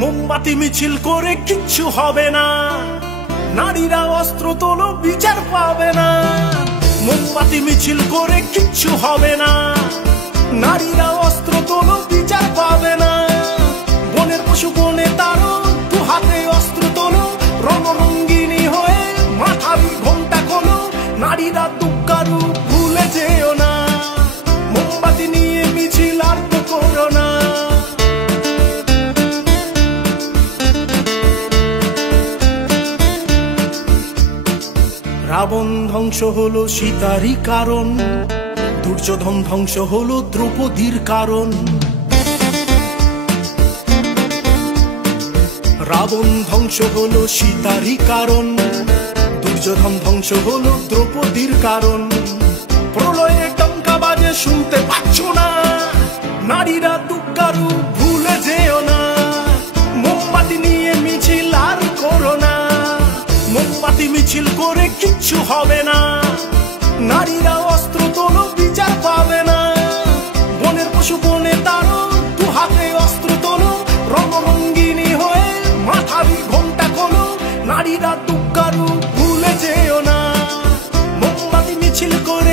মোমবাতি মিছিল করে কিচ্ছু হবে না, নারীরা অস্ত্র তোলো বিচার পাবে না। মোমবাতি মিছিল করে কিচ্ছু হবে না, নারীরা অস্ত্র তোলো বিচার পাবে না। বনের পশু বনে তারো, দু হাতে অস্ত্র তোলো, রণরঙ্গিনী হয়ে মাথাবি ঘোমটা খোলো। নারীরা দুঃখারু ভুলে যেও না, মোমবাতি নিয়ে মিছিল আর তো করো না। রাবণ ধ্বংস হলো সীতারই কারণ, দুর্যোধন ধ্বংস হলো দ্রৌপদীর কারণ। রাবণ ধ্বংস হলো সীতারই কারণ, দুর্যোধন ধ্বংস হলো দ্রৌপদীর কারণ। প্রলয়ে টঙ্কা বাজে শুনতে পাচ্ছ না, নারীরা দুঃখারু ভুলে যেও না। মোমবাতি নিয়ে মিছিল আর করো না, মোমবাতি মিছিল করে কিচ্ছু হবে না, নারীরা অস্ত্র তোলো বিচার পাবে না। বনের পশু বনে তারো, দু হাতে অস্ত্র তোলো, রণরঙ্গিনী হয়ে মাথাবি ঘোমটা খোলো। নারীরা দুঃখারু ভুলে যেও না, মোমবাতি মিছিল করে